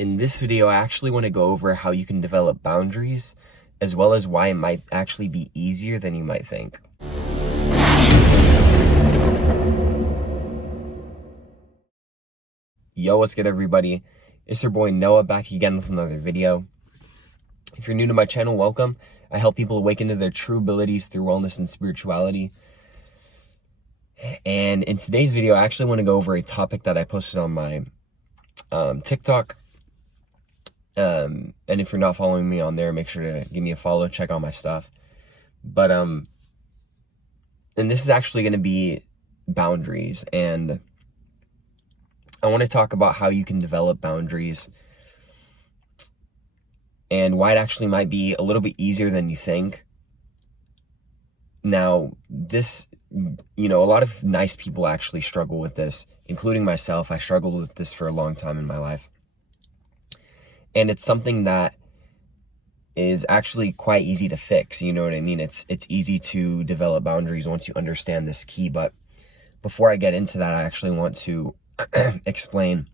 In this video, I actually want to go over how you can develop boundaries, as well as why it might actually be easier than you might think. Yo, what's good, everybody? It's your boy Noah back again with another video. If you're new to my channel, welcome. I help people awaken to their true abilities through wellness and spirituality. And in today's video, I actually want to go over a topic that I posted on my TikTok. And if you're not following me on there, make sure to give me a follow, check out my stuff. But and this is actually going to be boundaries, and I want to talk about how you can develop boundaries and why it actually might be a little bit easier than you think. Now, this, a lot of nice people actually struggle with this, including myself. I struggled with this for a long time in my life. And it's something that is actually quite easy to fix. You know what I mean? It's easy to develop boundaries once you understand this key. But before I get into that, I actually want to explain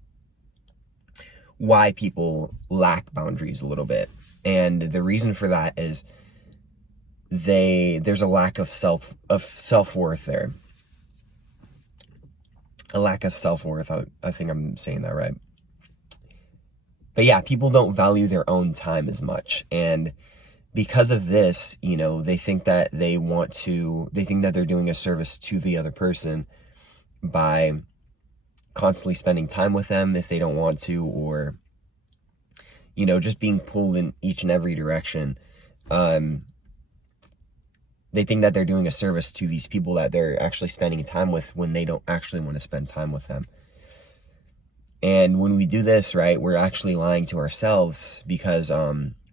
why people lack boundaries a little bit. And the reason for that is there's a lack of self-worth there. A lack of self-worth. I think I'm saying that right. But yeah, people don't value their own time as much. And because of this, they think that they think that they're doing a service to the other person by constantly spending time with them if they don't want to, or, just being pulled in each and every direction. They think that they're doing a service to these people that they're actually spending time with when they don't actually want to spend time with them. And when we do this, right, we're actually lying to ourselves, because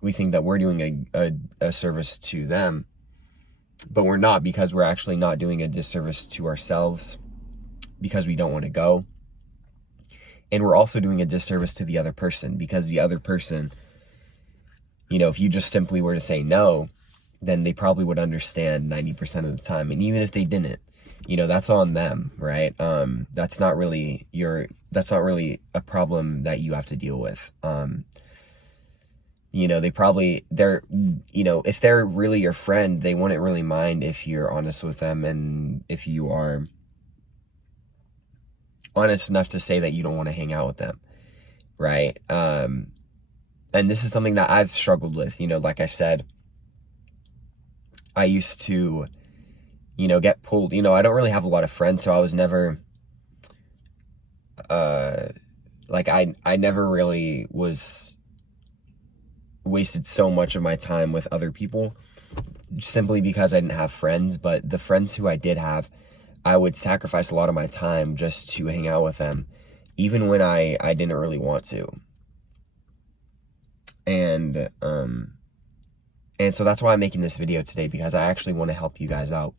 we think that we're doing a service to them, but we're not, because we're actually not doing a disservice to ourselves because we don't want to go. And we're also doing a disservice to the other person, because the other person, if you just simply were to say no, then they probably would understand 90% of the time. And even if they didn't, that's on them, right? That's not really a problem that you have to deal with. If they're really your friend, they wouldn't really mind if you're honest with them, and if you are honest enough to say that you don't want to hang out with them, right? And this is something that I've struggled with. Like I said, I used to get pulled. I don't really have a lot of friends, so I was never, I never really wasted so much of my time with other people, simply because I didn't have friends. But the friends who I did have, I would sacrifice a lot of my time just to hang out with them, even when I didn't really want to. And so that's why I'm making this video today, because I actually want to help you guys out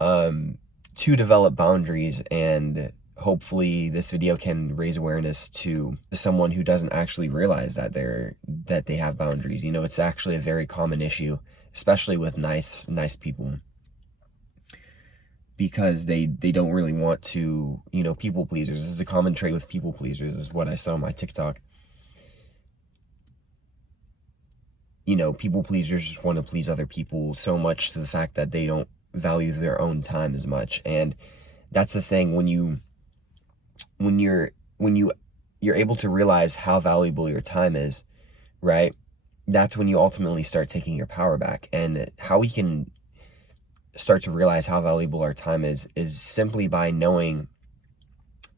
to develop boundaries. And hopefully this video can raise awareness to someone who doesn't actually realize that they have boundaries. It's actually a very common issue, especially with nice people, because they don't really want to, people pleasers. This is a common trait with people pleasers, is what I saw on my TikTok. People pleasers just want to please other people so much, to the fact that they don't value their own time as much. And that's the thing, when you're able to realize how valuable your time is, right? That's when you ultimately start taking your power back. And how we can start to realize how valuable our time is simply by knowing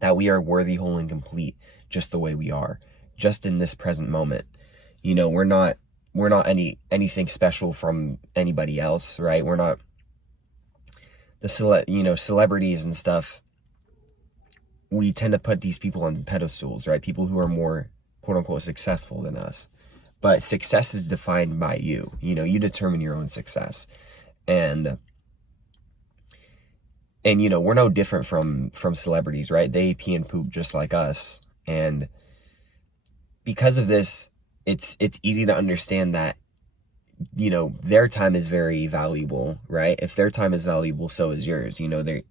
that we are worthy, whole, and complete just the way we are, just in this present moment. We're not anything special from anybody else, right? We're not celebrities and stuff. We tend to put these people on pedestals, right? People who are more, quote unquote, successful than us. But success is defined by you. You determine your own success. And we're no different from celebrities, right? They pee and poop just like us. And because of this, it's easy to understand that, their time is very valuable, right? If their time is valuable, so is yours.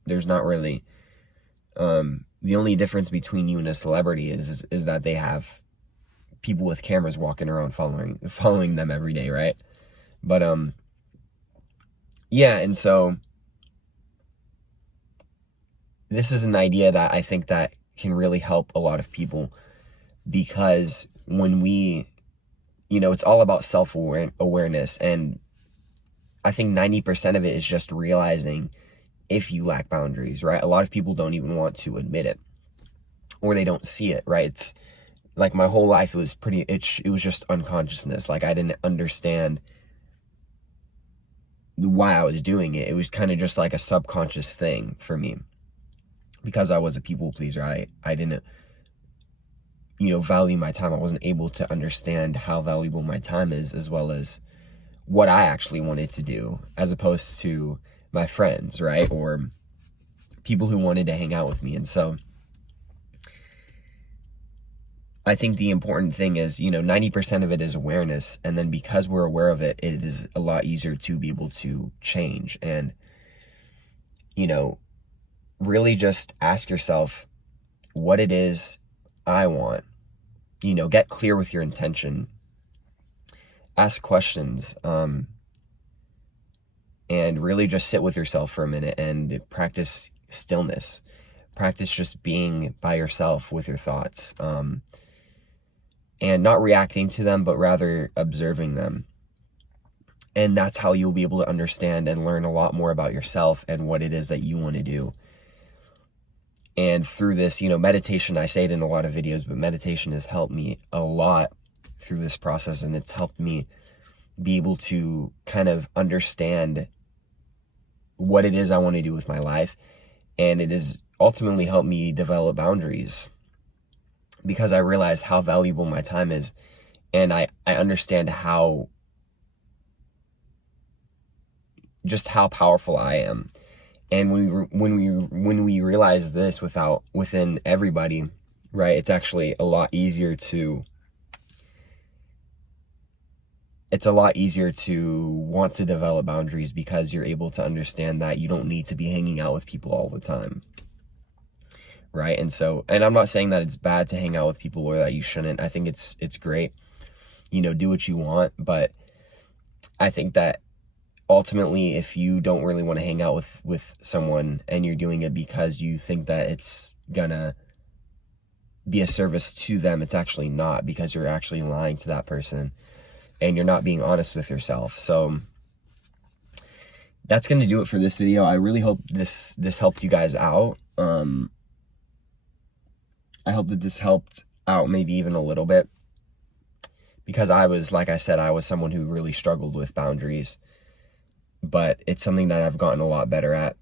There's not really the only difference between you and a celebrity is that they have people with cameras walking around following them every day, right? But yeah, and so this is an idea that I think that can really help a lot of people, because when we, it's all about self-awareness, and I think 90% of it is just realizing if you lack boundaries, right? A lot of people don't even want to admit it, or they don't see it, right? It's like my whole life was it was just unconsciousness. Like I didn't understand why I was doing it. It was kind of just like a subconscious thing for me, because I was a people pleaser. I didn't, value my time. I wasn't able to understand how valuable my time is, as well as what I actually wanted to do, as opposed to my friends, right? Or people who wanted to hang out with me. And so I think the important thing is, 90% of it is awareness. And then because we're aware of it, it is a lot easier to be able to change. And, really just ask yourself what it is I want. Get clear with your intention. Ask questions. And really just sit with yourself for a minute and practice stillness. Practice just being by yourself with your thoughts. And not reacting to them, but rather observing them. And that's how you'll be able to understand and learn a lot more about yourself and what it is that you want to do. And through this, meditation, I say it in a lot of videos, but meditation has helped me a lot through this process. And it's helped me be able to kind of understand what it is I want to do with my life. And it has ultimately helped me develop boundaries, because I realize how valuable my time is. And I understand how powerful I am. And when we realize this within everybody, right, it's actually a lot easier to want to develop boundaries, because you're able to understand that you don't need to be hanging out with people all the time, right? And I'm not saying that it's bad to hang out with people or that you shouldn't. I think it's great, do what you want. But I think that ultimately, if you don't really want to hang out with someone and you're doing it because you think that it's gonna be a service to them, it's actually not, because you're actually lying to that person and you're not being honest with yourself. So that's going to do it for this video. I really hope this helped you guys out. I hope that this helped out maybe even a little bit, because like I said, I was someone who really struggled with boundaries, but it's something that I've gotten a lot better at.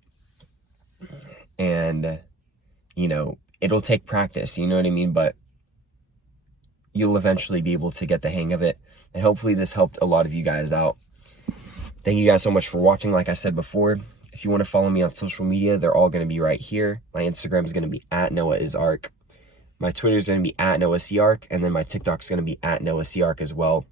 And, it'll take practice, you know what I mean? But you'll eventually be able to get the hang of it. And hopefully this helped a lot of you guys out. Thank you guys so much for watching. Like I said before, if you want to follow me on social media, they're all going to be right here. My Instagram is going to be @NoahIsArk. My Twitter is going to be @NoahCark. And then my TikTok is going to be @NoahCark as well.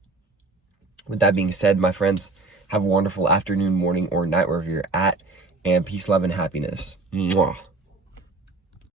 With that being said, my friends, have a wonderful afternoon, morning, or night wherever you're at. And peace, love, and happiness. Mwah.